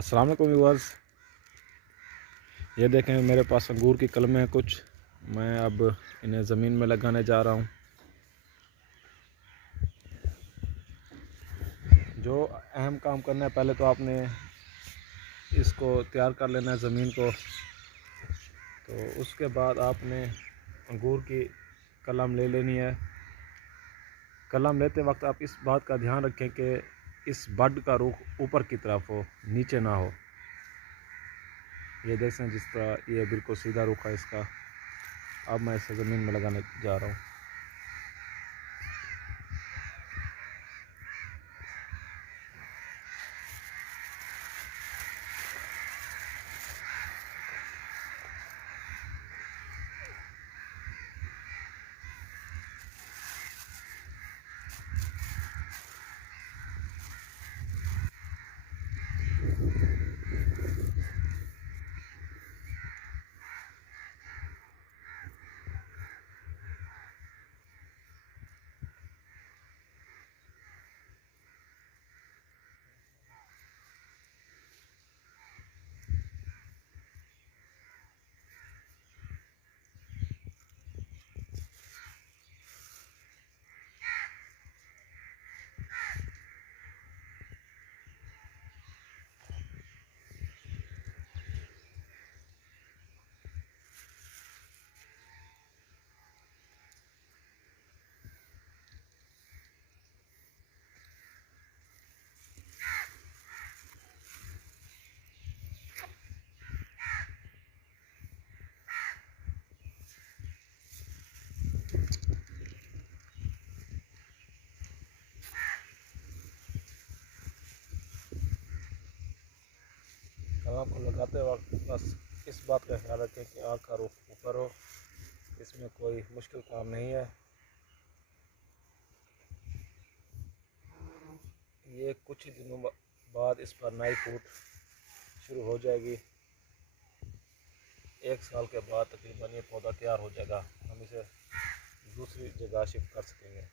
अस्सलाम वालेकुम व्यूअर्स, ये देखें मेरे पास अंगूर की कलमें हैं कुछ। मैं अब इन्हें ज़मीन में लगाने जा रहा हूँ। जो अहम काम करना है, पहले तो आपने इसको तैयार कर लेना है ज़मीन को। तो उसके बाद आपने अंगूर की कलम ले लेनी है। कलम लेते वक्त आप इस बात का ध्यान रखें कि इस बड का रुख ऊपर की तरफ हो, नीचे ना हो। ये देखें जिस तरह ये बिल्कुल सीधा रुख है इसका। अब मैं इसे ज़मीन में लगाने जा रहा हूँ। कलम को लगाते वक्त बस इस बात का ख्याल रखें कि आग का रुख ऊपर हो। इसमें कोई मुश्किल काम नहीं है। ये कुछ ही दिनों बाद इस पर नई फूट शुरू हो जाएगी। 1 साल के बाद तकरीबन ये पौधा तैयार हो जाएगा। हम इसे दूसरी जगह शिफ्ट कर सकेंगे।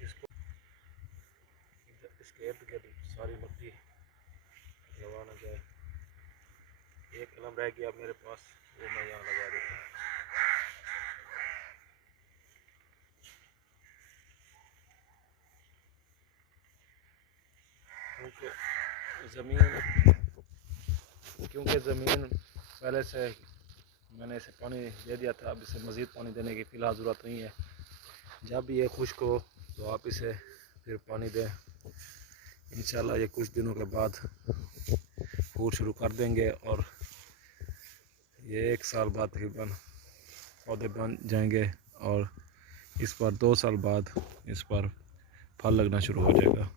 इसको इसके इर्द गिर्द सारी मिट्टी लगा ना जाए। एक कलम रह गया मेरे पास, वो मैं यहाँ लगा देता हूँ। क्योंकि ज़मीन पहले से मैंने इसे पानी दे दिया था। अब इसे मज़ीद पानी देने की फ़िलहाल ज़रूरत नहीं है। जब भी ये खुश्क हो तो आप इसे फिर पानी दें। इंशाल्लाह ये कुछ दिनों के बाद फूल शुरू कर देंगे और ये 1 साल बाद तकरीबन पौधे बन जाएंगे और इस पर 2 साल बाद इस पर फल लगना शुरू हो जाएगा।